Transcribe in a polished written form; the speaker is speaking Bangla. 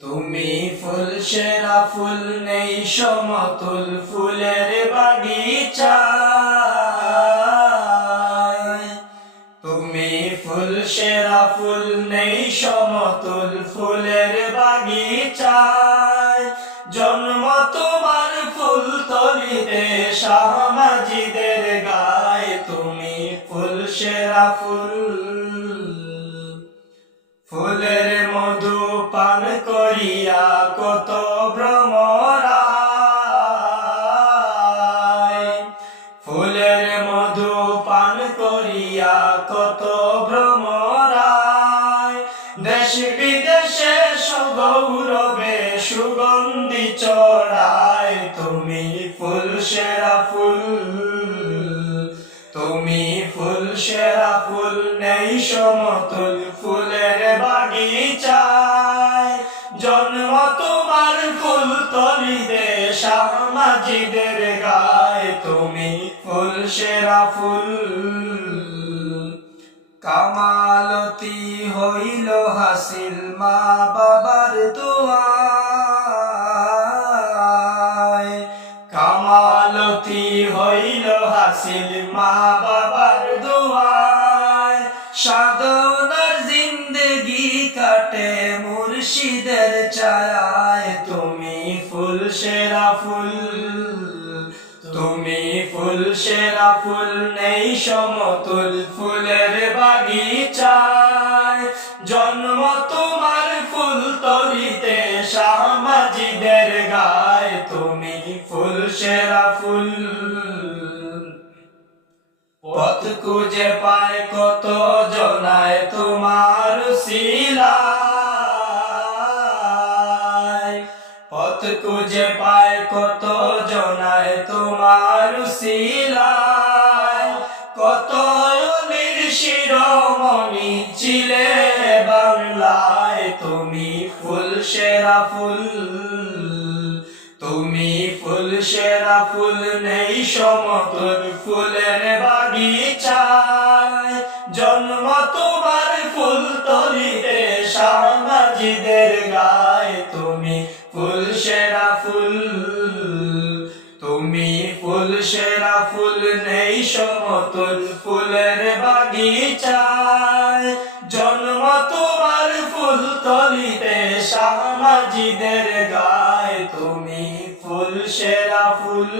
তুমি ফুল সেরা ফুল নেই সমতুল ফুলের বাগিচায়। তুমি ফুল সেরা ফুল নেই সমতুল ফুলের বাগিচায়। জন্ম তোমার ফুল তলিতে শাহমাজিদের গায়ে। তুমি ফুল সেরা ফুল, ফুলের মধু পান করিয়া কত ভ্রমরায়। ফুলের মধু পান করিয়া কত ভ্রমরায়। দেশ বিদেশে সগৌরবে সুগন্ধি চড়ায়। তুমি ফুল সেরা ফুল, তুমি ফুল সেরা ফুল নেই সমতুল ফুলের বাগিচায়। জন্ম তোমার ফুল তলিতে শাহমাজিদের গায়ে। তুমি ফুল সেরা ফুল, কামালতি হইল হাসিল মা বাবার দোয়ায়। কামালতি হইল হাসিল মা বাবার দোয়ায়। সাধনার জিন্দেগি কাটে মুর্শিদের ছায়ায়। তুমি ফুল সেরা ফুল, তুমি ফুল সেরা ফুল নেই সমতুল ফুলের বাগিচায়। জন্ম তোমার ফুল তলিতে শাহমাজিদের গায়ে। তুমি ফুল সেরা ফুল, পথ খুঁজে পায় কত জনায় তোমার উসিলায়। পথ খুঁজে পায় কত জনায় তোমার উসিলায়। কত অলির শিরোমণি ছিলে বাংলায়। তুমি ফুল সেরা ফুল, তুমি ফুল সেরা ফুল নেই সমতুল ফুলের বাগিচায়। জন্ম তোমার ফুল তলিতে শাহমাজিদের গায়ে। তুমি ফুল সেরা ফুল, তুমি ফুল সেরা ফুল নেই সমতুল ফুলের বাগিচায়। জন্ম তোমার ফুল তলিতে শাহমাজিদের গায়ে। তুমি ফুল সেরা ফুল।